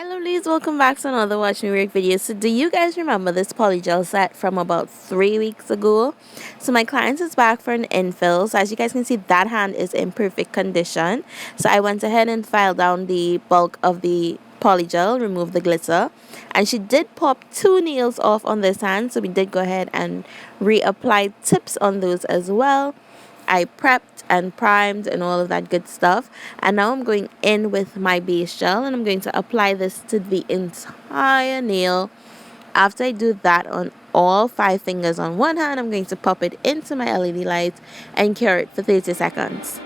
Hi lovelies, welcome back to another Watch Me Work video. So do you guys remember this polygel set from about 3 weeks ago? So my client is back for an infill. So as you guys can see, that hand is in perfect condition. So I went ahead and filed down the bulk of the polygel, removed the glitter, and she did pop 2 nails off on this hand. So we did go ahead and reapply tips on those as well. I prepped and primed and all of that good stuff, and now I'm going in with my base gel and I'm going to apply this to the entire nail. After I do that on all 5 fingers on one hand, I'm going to pop it into my LED light and cure it for 30 seconds.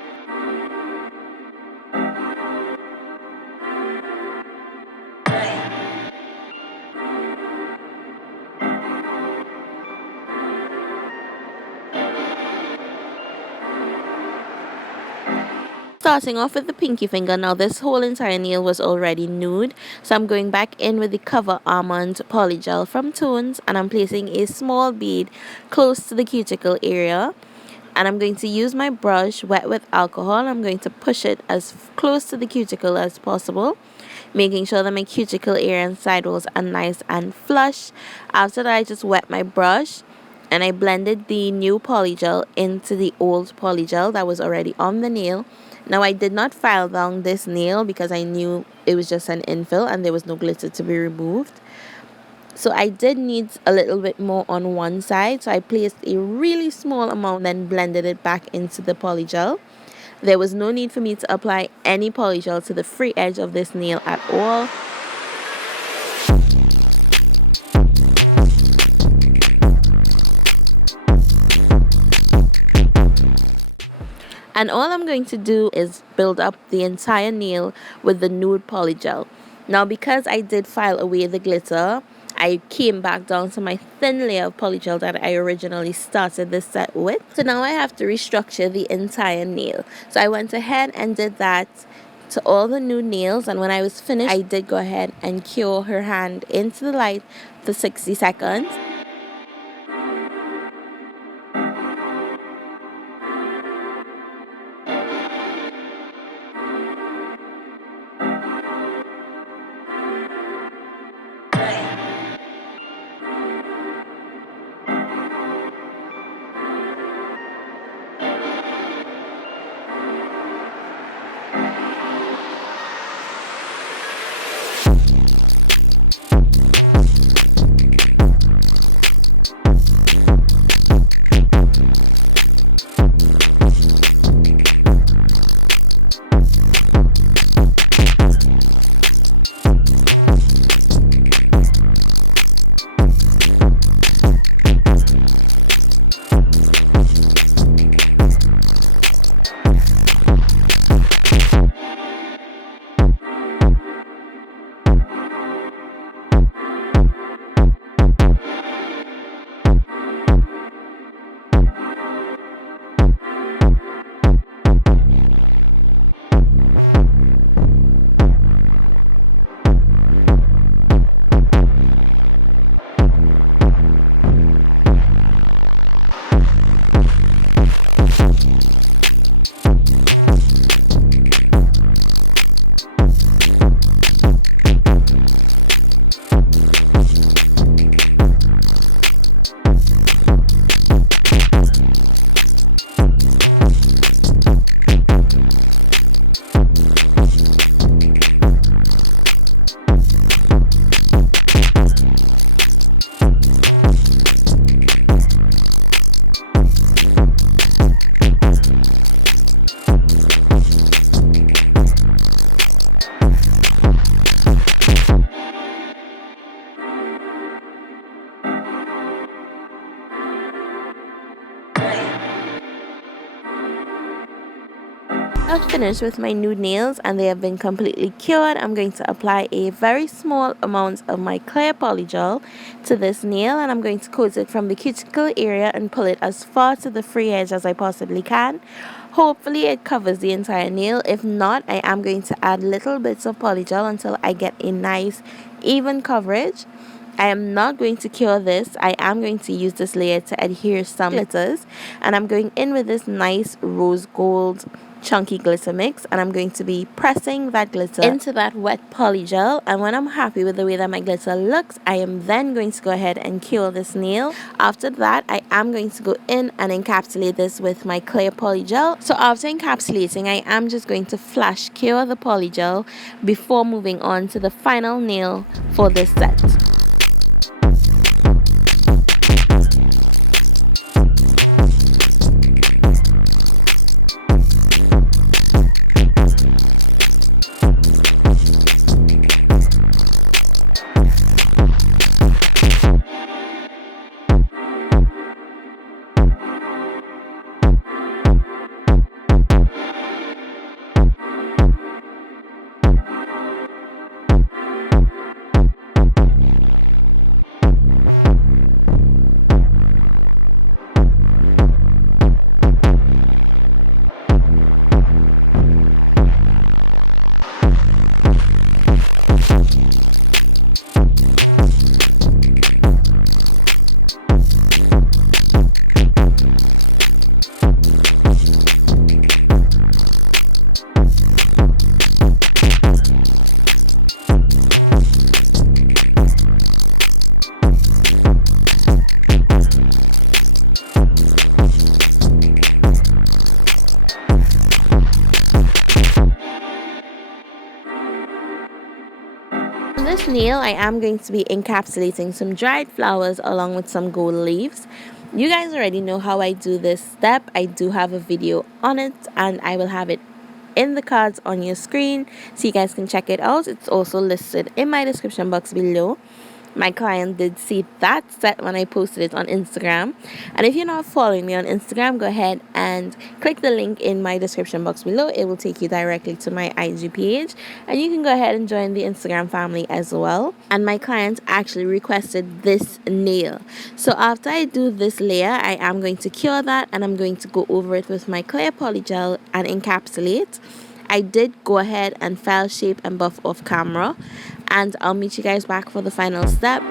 Starting off with the pinky finger, now this whole entire nail was already nude, so I'm going back in with the Cover Almond Polygel from Tones, and I'm placing a small bead close to the cuticle area, and I'm going to use my brush wet with alcohol. I'm going to push it as close to the cuticle as possible, making sure that my cuticle area and sidewalls are nice and flush. After that, I just wet my brush and I blended the new polygel into the old polygel that was already on the nail. Now I did not file down this nail because I knew it was just an infill and there was no glitter to be removed. So I did need a little bit more on one side, so I placed a really small amount, then blended it back into the polygel. There was no need for me to apply any polygel to the free edge of this nail at all. And all I'm going to do is build up the entire nail with the nude polygel. Now because I did file away the glitter, I came back down to my thin layer of polygel that I originally started this set with. So now I have to restructure the entire nail. So I went ahead and did that to all the nude nails, and when I was finished, I did go ahead and cure her hand into the light for 60 seconds. I've finished with my nude nails and they have been completely cured. I'm going to apply a very small amount of my clear polygel to this nail, and I'm going to coat it from the cuticle area and pull it as far to the free edge as I possibly can. Hopefully it covers the entire nail. If not, I am going to add little bits of polygel until I get a nice even coverage. I am not going to cure this. I am going to use this layer to adhere some glitters, and I'm going in with this nice rose gold chunky glitter mix, and I'm going to be pressing that glitter into that wet polygel. And when I'm happy with the way that my glitter looks, I am then going to go ahead and cure this nail. After that, I am going to go in and encapsulate this with my clear polygel. So after encapsulating, I am just going to flash cure the polygel before moving on to the final nail for this set. This nail, I am going to be encapsulating some dried flowers along with some gold leaves. You guys already know how I do this step. I do have a video on it, and I will have it in the cards on your screen so you guys can check it out. It's also listed in my description box below. My client did see that set when I posted it on Instagram. And if you're not following me on Instagram, go ahead and click the link in my description box below. It will take you directly to my IG page, and you can go ahead and join the Instagram family as well. And my client actually requested this nail. So after I do this layer, I am going to cure that, and I'm going to go over it with my clear polygel and encapsulate. I did go ahead and file shape and buff off camera, and I'll meet you guys back for the final step.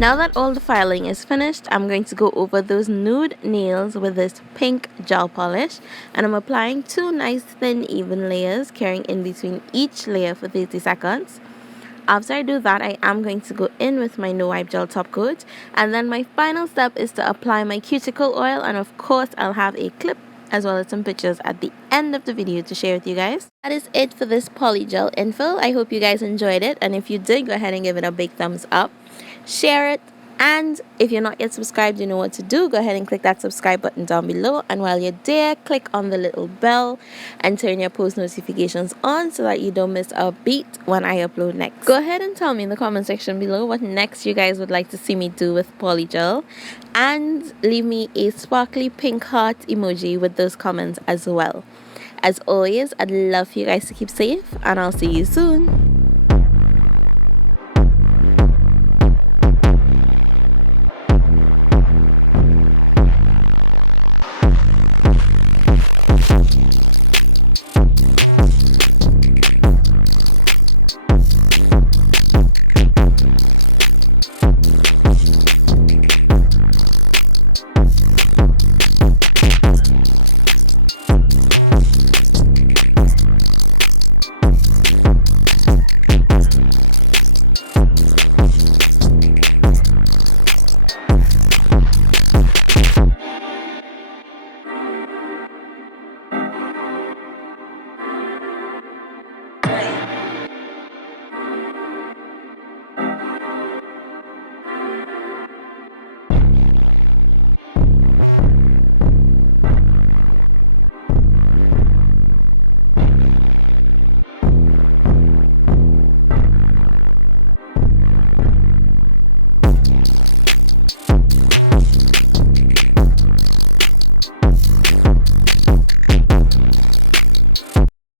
Now that all the filing is finished, I'm going to go over those nude nails with this pink gel polish, and I'm applying two nice thin even layers, carrying in between each layer for 30 seconds. After I do that, I am going to go in with my no wipe gel top coat, and then my final step is to apply my cuticle oil, and of course I'll have a clip as well as some pictures at the end of the video to share with you guys. That is it for this Polygel Infill. I hope you guys enjoyed it, and if you did, go ahead and give it a big thumbs up, share it, and if you're not yet subscribed, you know what to do. Go ahead and click that subscribe button down below, and while you're there, click on the little bell and turn your post notifications on so that you don't miss a beat when I upload next. Go ahead and tell me in the comment section below what next you guys would like to see me do with Polygel, and leave me a sparkly pink heart emoji with those comments as well. As always, I'd love for you guys to keep safe, and I'll see you soon.